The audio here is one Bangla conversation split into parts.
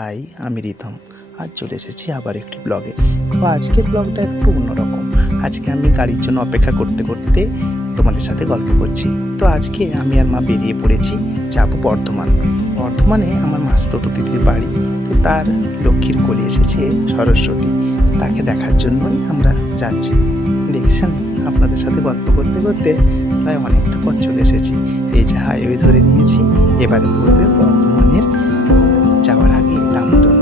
হাই, আমি রিতম। আজ চলে এসেছি আবার একটি ব্লগে। তো আজকের ব্লগটা একটু অন্যরকম। আজকে আমি গাড়ির জন্য অপেক্ষা করতে করতে তোমাদের সাথে গল্প করছি। তো আজকে আমি আর মা বেরিয়ে পড়েছি, যাব বর্ধমান। বর্ধমানে আমার মাস্তুতো দিদির বাড়ি। তো তার লক্ষ্মীর কোলে এসেছে সরস্বতী, তাকে দেখার জন্যই আমরা যাচ্ছি। দেখছেন, আপনাদের সাথে গল্প করতে করতে প্রায় অনেকটা পথ চলে এসেছি। এই যে হাইওয়ে ধরে নিয়েছি, এবারে পড়বে বর্ধমানের। যাওয়ার আগে দামোদর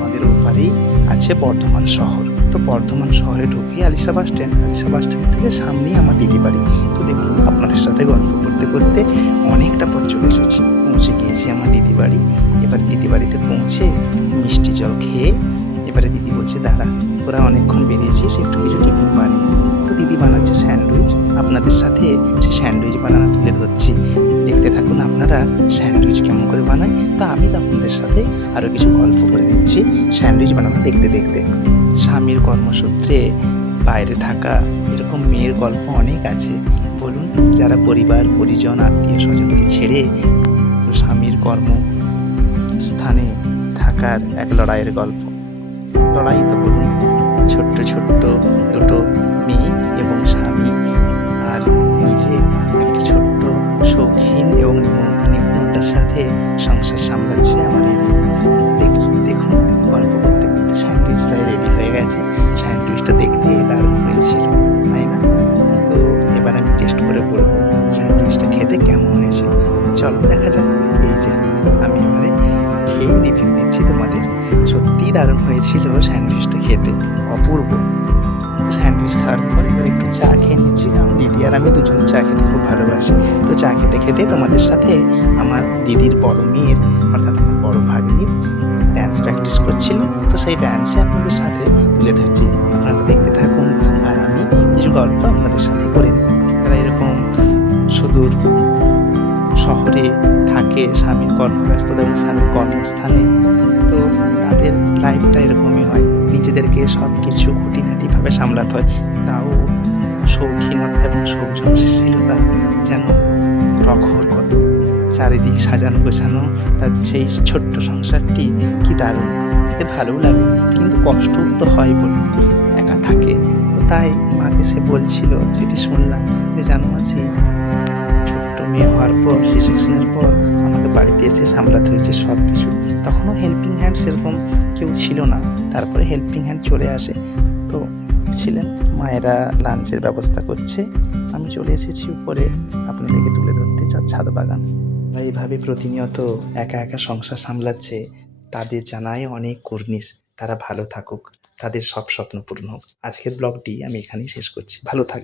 নদের ওপারেই আছে বর্ধমান শহর। তো বর্ধমান শহরে ঢুকে আলিশা বাস স্ট্যান্ড থেকে সামনেই আমার দিদি বাড়ি। তো দেখুন, আপনাদের সাথে গল্প করতে করতে অনেকটা পথ চলে এসেছি, পৌঁছে গিয়েছি আমার দিদি বাড়ি। এবার দিদি বাড়িতে পৌঁছে মিষ্টি জল খেয়ে এবারে দিদি বলছে, দাঁড়া, তোরা অনেকক্ষণ বেরিয়েছিস, একটু কিছু টিফিন বানিয়ে। তো দিদি বানাচ্ছে স্যান্ডউইচ। আপনাদের সাথে সে স্যান্ডউইচ বানানো তুলে ধরছি, দেখতে থাকুন আপনারা স্যান্ডউইচ কেমন করে বানায়। তা আমি তো আপনাদের সাথে আরও কিছু গল্প করে দিচ্ছি স্যান্ডউইচ বানানো দেখতে দেখতে। স্বামীর কর্মসূত্রে বাইরে থাকা এরকম মেয়ের গল্প অনেক আছে। বলুন, যারা পরিবার পরিজন আত্মীয় স্বজনকে ছেড়ে স্বামীর কর্মস্থানে থাকার এক লড়াইয়ের গল্প। লড়াই তো বলুন, ছোট্ট ছোট্ট দুটো মেয়ে এবং স্বামী, আর নিজে একটা ছোট্ট শৌখিন এবং নিপুণতার সাথে সংসার সামলাচ্ছে আমার এই দেখুন, গল্প করতে করতে স্যান্ডউইচ প্রায় রেডি হয়ে গেছে। স্যান্ডউইচটা দেখতে দারুণ হয়েছিল, তাই না? তো এবার আমি টেস্ট করে বলবো স্যান্ডউইচটা খেতে কেমন হয়েছিল। চলো দেখা যাক। এই যে আমি এবারে খেয়ে রিভিউ দিচ্ছি তোমাদের। সত্যিই দারুণ হয়েছিল স্যান্ডউইচটা খেতে, অপূর্ব। স্যান্ডউইচ খাওয়ার পর এবার একটু চা খেয়ে নিচ্ছি, কারণ দিদি আর আমি দুজন চা খেতে খুব ভালোবাসি। তো চা খেতে খেতে তোমাদের সাথে আমার দিদির বড় মেয়ের, অর্থাৎ আমার বড় ভাগ্নির ড্যান্স প্র্যাকটিস করছিল। তো সেই ড্যান্সে আপনাদের সাথে তুলে ধরছি, আপনারা দেখতে থাকুন আর আমি কিছু গল্প আপনাদের সাথে করে নিই। তারা এরকম সুদূর শহরে থাকে, স্বামীর কর্মব্যস্ততা এবং স্বামীর কর্মস্থানে। তো তাদের লাইফটা এরকমই হয়, নিজেদেরকে সব কিছু খুঁটিনাটিভাবে সামলাতে হয়। তাও শৌখিনতা এবং সৌজনশীলতা যেন প্রখর কত, চারিদিক সাজানো গোছানো। তার সেই ছোট্ট সংসারটি কি দারুণ, এতে ভালোও লাগে, কিন্তু কষ্টও তো হয় বলুন, একা থাকে। তো তাই মাকে সে বলছিল, সেটি শুনলাম যে জানো মাসি, ছোট্ট মেয়ে হওয়ার পর, সি সেকশনের পর আমাকে বাড়িতে এসে সামলাতে হয়েছে সব কিছু। তখনও হেল্পিং হ্যান্ড সেরকম কেউ ছিল না, তারপরে হেল্পিং হ্যান্ড চলে আসে। তো ছিলেন মায়েরা লাঞ্চের ব্যবস্থা করছে, আমি চলে এসেছি উপরে আপনাদেরকে তুলে ধরতে ছাদ বাগান। এইভাবে প্রতিনিয়ত একা একা সংসার সামলাচ্ছে, তাদের জানাই অনেক কুর্নিশ। তারা ভালো থাকুক, তাদের সব স্বপ্ন পূর্ণ হোক। আজকের ব্লগটি আমি এখানেই শেষ করছি। ভালো থাকুন।